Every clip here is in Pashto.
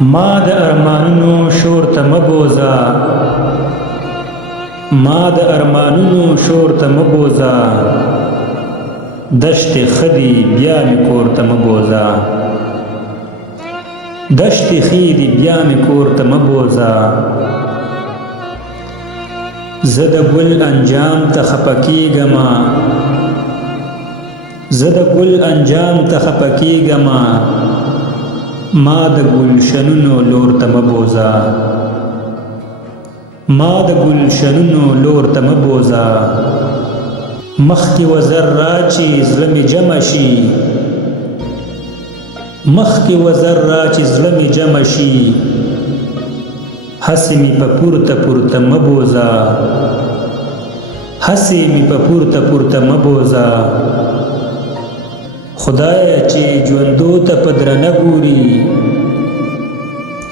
ما د ارمانونو شور ته مبوزا، ما د ارمانونو شور ته مبوزا، دشت خدي بیا می کور ته مبوزا، دشت خیدی بیا می کور ته مبوزا. زه د ګل انجام ته خفه کیږمه، زه د ګل انجام ته خفه کیږمه، ما د ګلشنونو لور ته مبوزا، ما د ګلشنونو لور ته مبوزا. مخکې وزر راچی زړه مې جمع شي، مخکې وزر راچی زړه مې جمع شي، هسې مې په پورته پورته مبوزا، هسې مې په پورته پورته مبوزا. خدایه چې ژوندو ته په درنه ګوري،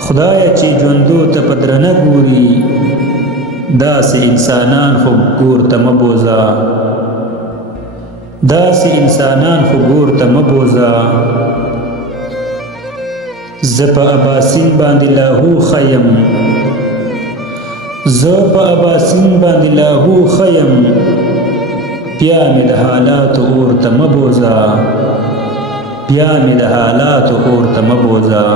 خدایه چې ژوندو ته په درنه ګوري، داسې انسانان خو ګور ته مبوزا، داسې انسانان خو ګور ته مبوزا. زه په اباسین باندې لاهو خیم، زه په اباسین باندې لاهو خیم، بیا مې د حالاتو اور ته مبوزا، بیا مې د حالاتو اور ته مبوزا.